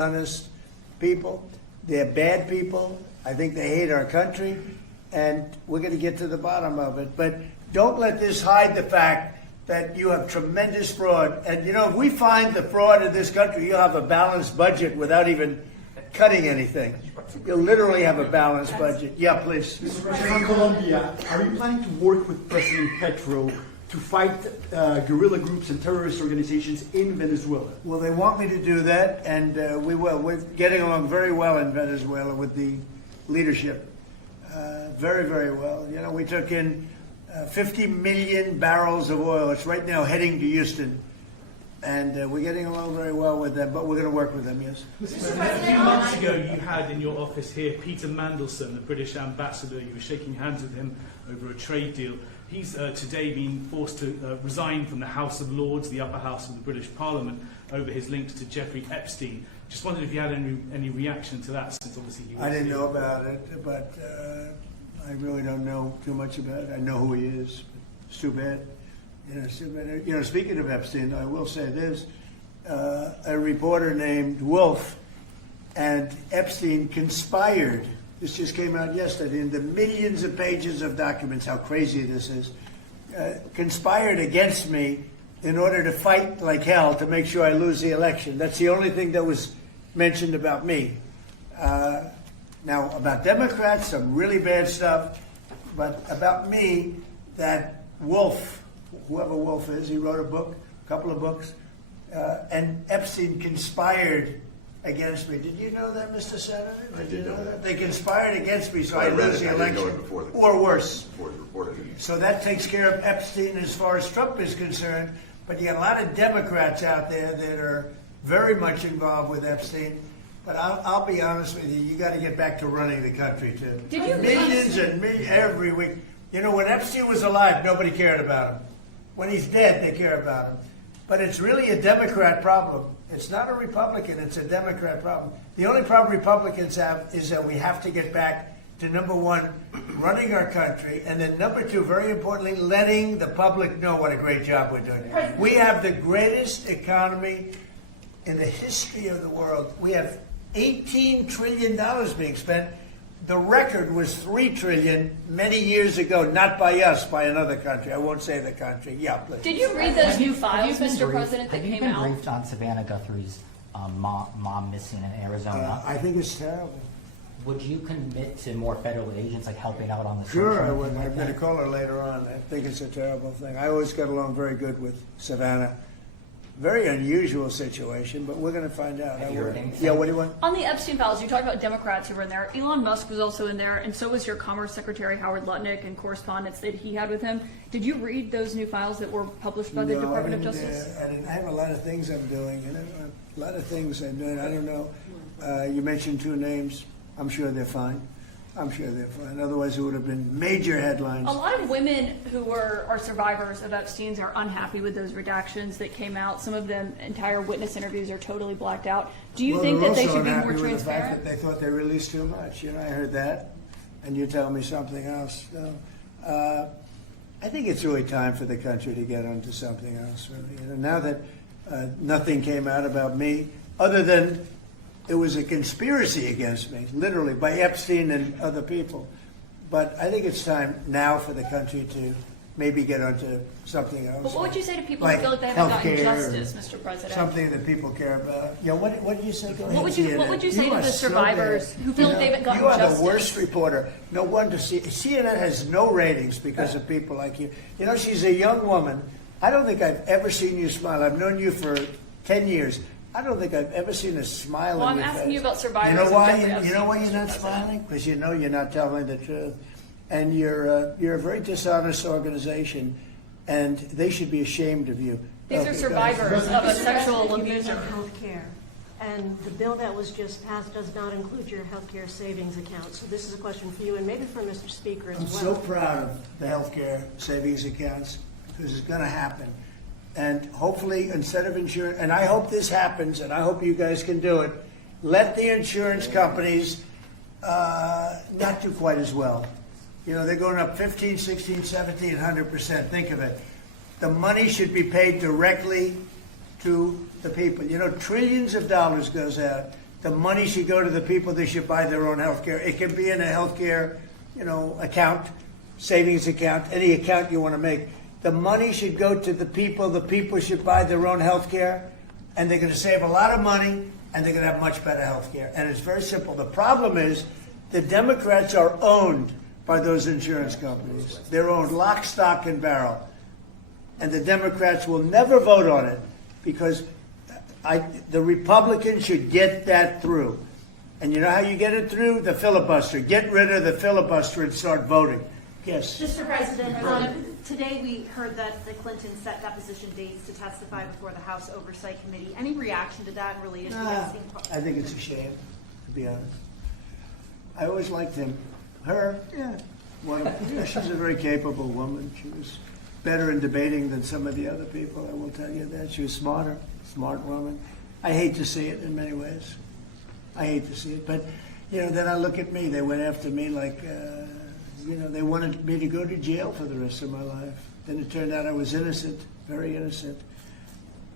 honest people. They're bad people. I think they hate our country, and we're going to get to the bottom of it. But don't let this hide the fact that you have tremendous fraud. And, you know, if we find the fraud in this country, you'll have a balanced budget without even cutting anything. You'll literally have a balanced budget. Yeah, please. Mr. President, in Colombia, are you planning to work with President Petro to fight guerrilla groups and terrorist organizations in Venezuela? Well, they want me to do that, and we will. We're getting along very well in Venezuela with the leadership. Very, very well. You know, we took in 50 million barrels of oil. It's right now heading to Houston. And we're getting along very well with them, but we're going to work with them, yes. A few months ago, you had in your office here Peter Mandelson, the British ambassador. You were shaking hands with him over a trade deal. He's today been forced to resign from the House of Lords, the upper house of the British Parliament, over his links to Jeffrey Epstein. Just wondered if you had any reaction to that, since obviously he was... I didn't know about it, but I really don't know too much about it. I know who he is. It's too bad. You know, speaking of Epstein, I will say this. A reporter named Wolf and Epstein conspired. This just came out yesterday in the millions of pages of documents, how crazy this is. Conspired against me in order to fight like hell to make sure I lose the election. That's the only thing that was mentioned about me. Now, about Democrats, some really bad stuff. But about me, that Wolf, whoever Wolf is, he wrote a book, a couple of books, and Epstein conspired against me. Did you know that, Mr. Senator? I did know that. They conspired against me, so I read lose it. the I didn't know election. it before Or worse. Before it reported it. So that takes care of Epstein as far as Trump is concerned. But you got a lot of Democrats out there that are very much involved with Epstein. But I'll be honest with you, you got to get back to running the country, too. Did you Millions and millions every week. You know, when Epstein was alive, nobody cared about him. When he's dead, they care about him. But it's really a Democrat problem. It's not a Republican, it's a Democrat problem. The only problem Republicans have is that we have to get back to, number one, running our country, and then number two, very importantly, letting the public know what a great job we're doing. We have the greatest economy in the history of the world. We have $18 trillion being spent. The record was $3 trillion many years ago, not by us, by another country. I won't say the country. Yeah, please. Did you read those new files, Mr. President, that came Have you been out? briefed on Savannah Guthrie's mom missing in Arizona? I think it's terrible. Would you commit to more federal agents, like helping out on the search? Sure, I or would. anything like I'm going to that? call her later on. I think it's a terrible thing. I always got along very good with Savannah. Very unusual situation, but we're going to find out. Have you heard anything? Yeah, what do you want? On the Epstein files, you talked about Democrats who were in there. Elon Musk was also in there, and so was your Commerce Secretary Howard Lutnick, and correspondence that he had with him. Did you read those new files that were published by the No, Department of I didn't, Justice? I have a lot of things I'm doing. You know, a lot of things I'm doing. I don't know. You mentioned two names. I'm sure they're fine. I'm sure they're fine. Otherwise, it would have been major headlines. A lot of women who are survivors of Epstein's are unhappy with those redactions that came out. Some of them, entire witness interviews are totally blacked out. Do you think they're that they also should be more unhappy with the fact transparent? that they thought they released too much. You know, I heard that, and you tell me something else. So, I think it's really time for the country to get onto something else. Really. You know, now that nothing came out about me, other than it was a conspiracy against me, literally, by Epstein and other people. But I think it's time now for the country to maybe get onto something else. But what would you say to people Like who feel like they haven't gotten healthcare justice, Mr. President? Something that people care about. Yeah, what did you say? Go ahead, What would you say CNN. to are the so survivors bad. who feel like they haven't gotten You are justice? the worst reporter. No wonder CNN has no ratings because of people like you. You know, she's a young woman. I don't think I've ever seen you smile. I've known you for 10 years. I don't think I've ever seen a smile Well, on I'm your face. asking you about survivors. You know of why? Jeffrey You Epstein, know why you're Mr. not President. smiling? Because you know you're not telling the truth, and you're a very dishonest organization, and they should be ashamed of you. These Okay, are go survivors of a sexual You abuser. mentioned health care, and the bill that was just passed does not include your health care savings account. So this is a question for you, and maybe for Mr. Speaker as I'm well. so proud of the healthcare savings accounts because it's going to happen. And hopefully, instead of insurance, and I hope this happens, and I hope you guys can do it, let the insurance companies not do quite as well. You know, they're going up 15, 16, 17, 100%. Think of it. The money should be paid directly to the people. You know, trillions of dollars goes out The money should go to the people that should buy their own health care. It can be in a health care, account, savings account, any account you want to make. The money should go to the people. The people should buy their own health care, and they're going to save a lot of money, and they're going to have much better health care. And it's very simple. The problem is the Democrats are owned by those insurance companies. They're owned lock, stock, and barrel. And the Democrats will never vote on it because the Republicans should get that through. And you know how you get it through? The filibuster. Get rid of the filibuster and start voting. Yes. Mr. President, today we heard that the Clintons set deposition dates to testify before the House Oversight Committee. Any reaction to that related to the Epstein? I think it's a shame, to be honest. I always liked him. Her, yeah. She's a very capable woman. She was better in debating than some of the other people, I will tell you that. She was smart woman. I hate to see it in many ways. I hate to see it. But, then I look at me. They went after me like, they wanted me to go to jail for the rest of my life. Then it turned out I was innocent, very innocent.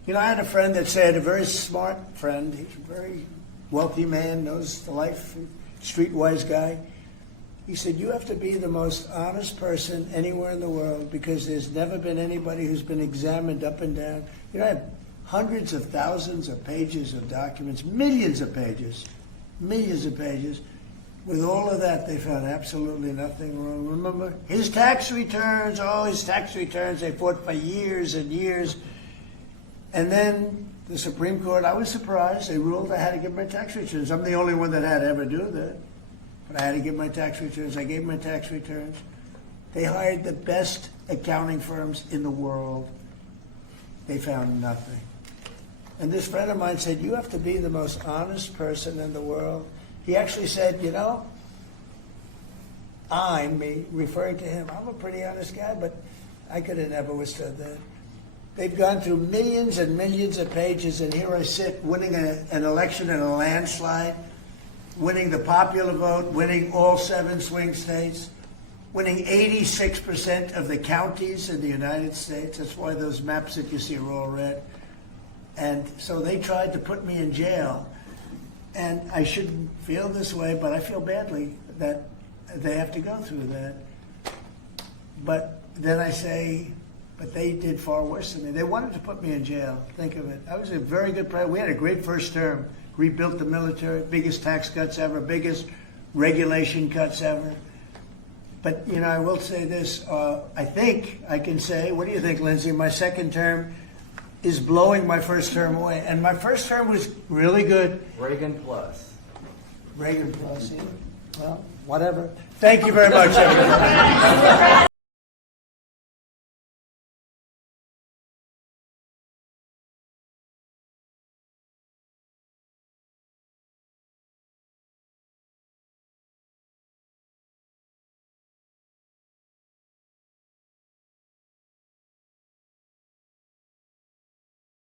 I had a friend that said, a very smart friend, he's a very wealthy man, knows the life, streetwise guy. He said, you have to be the most honest person anywhere in the world because there's never been anybody who's been examined up and down. I have hundreds of thousands of pages of documents, millions of pages. With all of that, they found absolutely nothing wrong. Remember, his tax returns, they fought for years and years. And then the Supreme Court, I was surprised, they ruled I had to give my tax returns. I'm the only one that had to ever do that. But I had to give my tax returns. I gave my tax returns. They hired the best accounting firms in the world. They found nothing. And this friend of mine said, you have to be the most honest person in the world. He actually said, me, referring to him, I'm a pretty honest guy, but I could have never withstood that. They've gone through millions and millions of pages, and here I sit winning an election in a landslide, winning the popular vote, winning all 7 swing states, winning 86% of the counties in the United States. That's why those maps that you see are all red. And so they tried to put me in jail. And I shouldn't feel this way, but I feel badly that they have to go through that. But then I say, but they did far worse than me. They wanted to put me in jail. Think of it. I was a very good president. We had a great first term. Rebuilt the military, biggest tax cuts ever, biggest regulation cuts ever. But, I will say this. I think I can say, what do you think, Lindsay? My second term is blowing my first term away. And my first term was really good. Reagan plus. Yeah. Well, whatever. Thank you very much, everybody.